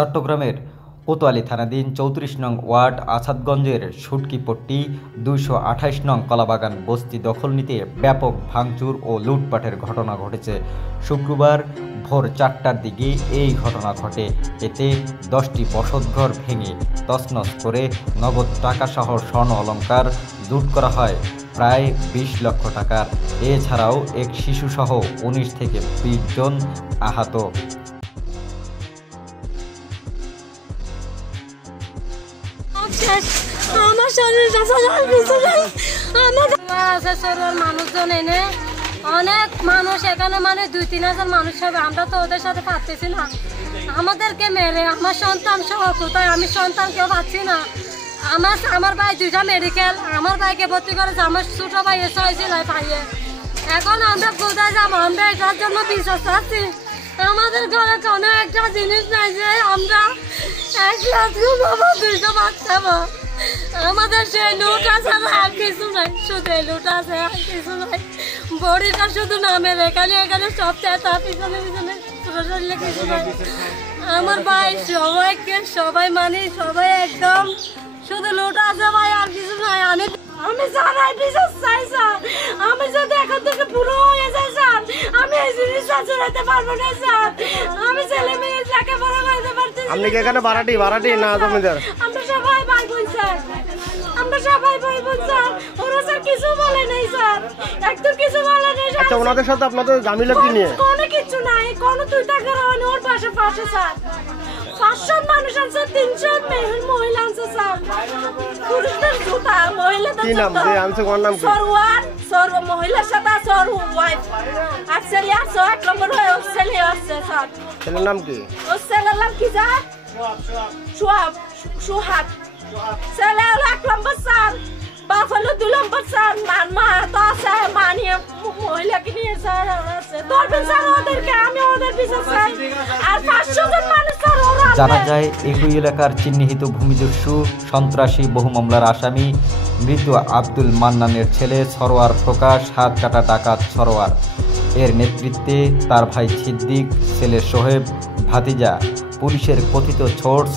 চট্টগ্রামের কোতোয়ালি থানাধীন ৩৪ নং ওয়ার্ড আসাদগঞ্জের সুটকিপট্টি ২২৮ নং কলাবাগান বস্তি দখল নিতে ব্যাপক ভাঙচুর ও লুটপাটের ঘটনা ঘটেছে। শুক্রবার ভোর ৪টার দিকে এই ঘটনা ঘটে। এতে ১০টি বসতঘর ভেঙে তছনছ করে নগদ টাকাসহ স্বর্ণ অলংকার লুট করা হয় প্রায় ২০ লক্ষ টাকার। এছাড়াও এক শিশুসহ ১৯ থেকে ২০ জন আহত। আমার মানুষজন এনে অনেক মানুষ এখানে মানে ২-৩ হাজার মানুষ হবে। আমরা তো ওদের সাথে পাচ্ছি না, আমাদেরকে মেরে আমার সন্তান সহ কোথায়, আমি সন্তানকেও পাচ্ছি না। আমার ভাই 2টা মেডিকেল, আমার ভাইকে ভর্তি করেছে, আমার ছোট ভাই হয়েছিল পাইয়ে। এখন আমরা কোথায় যাবো? আমরা এটার জন্য বিশ্বাস চাচ্ছি। আমাদের ঘরে কোনো একটা জিনিস নাই যে আমরা দুইটা বাচ্চাবো। আমাদের সেই লুট আছে আর কিছু নাই, শুধু এই লুট আছে আর কিছু নাই। বড়িটা শুধু নামের, এখানে এখানে সব চেতা পিছনে পিছনে কিছু নাই। আমার ভাই সবাই মানি, সবাই একদম শুধু লুট আছে ভাই, আর কিছু নাই। আমি জানাই বিশ্বাস চাই স্যার, আমি যদি এখন থেকে পুরো হয়ে যায় স্যার, আমি এই জিনিসটা চড়াইতে পারবো না স্যার। আমি ছেলে মেয়ে যাকে বড় করতে পারছি। আপনি কি এখানে ভাড়াটি না জমিদার? আমরা সবাই ভাই বোন স্যার, আমরা সবাই ভাই বোন স্যার। ওরা স্যার কিছু বলে নাই স্যার, একটু কিছু বলে নাই। আচ্ছা, ওনাদের সাথে আপনাদের ঝামেলা কি নিয়ে? কোনো কিছু নাই, কোনো তুই টাকা হয়নি। ওর পাশে স্যার 500 মানুষ আছে, 300 মহিলা আছে স্যার। পুরুষদের জুতা, মহিলাদের কি নাম যে আনছে? কোন নাম? সর মহিলার সাথে সর ওয়াইফ আসলে আর 1 নম্বর হয় ছেলে আছে স্যার। ছেলের নাম কি? ও ছেলের নাম কি স্যার? সুহাগ। ছেলে 1 নম্বর স্যার, বাপ হলো 2 নম্বর স্যার। মা তো আছে, মানিয়ে মহিলাকে নিয়ে স্যার আছে। ধরবেন স্যার ওদেরকে, আমি ওদের পিছনে চাই। আর 500 জন মানুষ স্যার। জানা যায় একই এলাকার চিহ্নিত ভূমিদস্যু সন্ত্রাসী বহু মামলার আসামি মৃত আব্দুল মান্নানের ছেলে সরোয়ার প্রকাশ, হাত কাটা ডাকাত সরোয়ার। এর নেতৃত্বে তার ভাই সিদ্দিক, ছেলে সোহেব, ভাতিজা পুলিশের কথিত সোর্স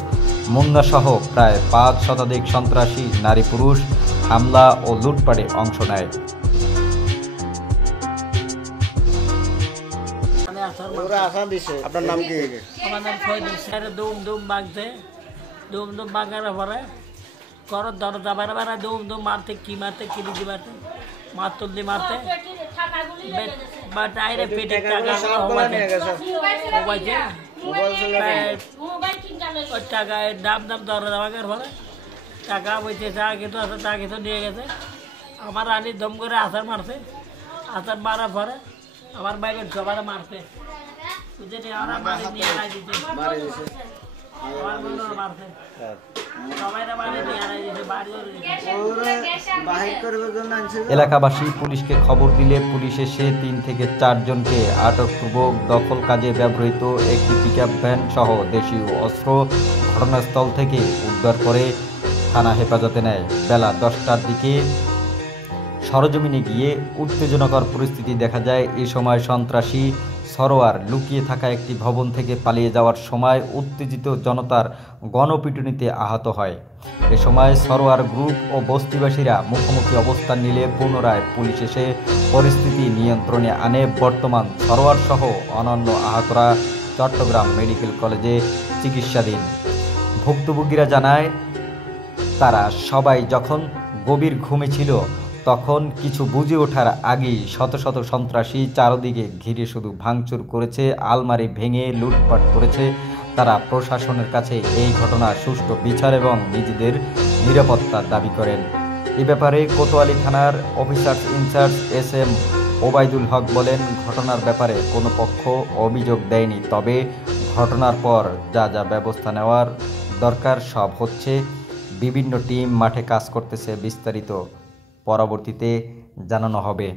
মুন্নাসহ প্রায় 5 শতাধিক সন্ত্রাসী নারী পুরুষ হামলা ও লুটপাটে অংশ নেয়। আপনার নাম কি? আমার নাম ফয়দুল স্যার। দুম বাগছে, দুম বাগার পরে কর দরজা বেড়া বেড়া দুম মারতে কি লিখি মারতে তুললি মারতে টাইরে পেটে টাকা টাকায় দাম দরজা বাগার পরে টাকা বইতে চা কিছু আছে, চা কিছু নিয়ে গেছে। আমার রানী দম করে আচার মারছে, আচার মারার পরে আমার বাইরের সবার মারছে। এলাকাবাসী পুলিশকে খবর দিলে পুলিশ এসে 3 থেকে 4 জনকে আটকপূর্বক দখল কাজে ব্যবহৃত একটি পিকআপ ভ্যান সহ দেশীয় অস্ত্র ঘটনাস্থল থেকে উদ্ধার করে থানা হেফাজতে নেয়। বেলা 10টার দিকে সরজমিনে গিয়ে উত্তেজনাকর পরিস্থিতি দেখা যায়। এই সময় সন্ত্রাসী সরোয়ার লুকিয়ে থাকা একটি ভবন থেকে পালিয়ে যাওয়ার সময় উত্তেজিত জনতার গণপিটুনিতে আহত হয়। এ সময় সরোয়ার গ্রুপ ও বস্তিবাসীরা মুখোমুখি অবস্থান নিলে পুনরায় পুলিশ এসে পরিস্থিতি নিয়ন্ত্রণে আনে। বর্তমান সরোয়ার সহ অন্যান্য আহতরা চট্টগ্রাম মেডিকেল কলেজে চিকিৎসাধীন। ভুক্তভোগীরা জানায়, তারা সবাই যখন গভীর ঘুমে ছিল তখন কিছু বুঝে ওঠার আগেই শত শত সন্ত্রাসী চারদিকে ঘিরে শুধু ভাঙচুর করেছে, আলমারি ভেঙে লুটপাট করেছে। তারা প্রশাসনের কাছে এই ঘটনার সুষ্ঠু বিচার এবং নিজেদের নিরাপত্তার দাবি করেন। এ ব্যাপারে কোতোয়ালি থানার অফিসার ইনচার্জ SM ওবায়দুল হক বলেন, ঘটনার ব্যাপারে কোনো পক্ষ অভিযোগ দেয়নি, তবে ঘটনার পর যা ব্যবস্থা নেওয়ার দরকার সব হচ্ছে। বিভিন্ন টিম মাঠে কাজ করতেছে, বিস্তারিত পরবর্তীতে জানানো হবে।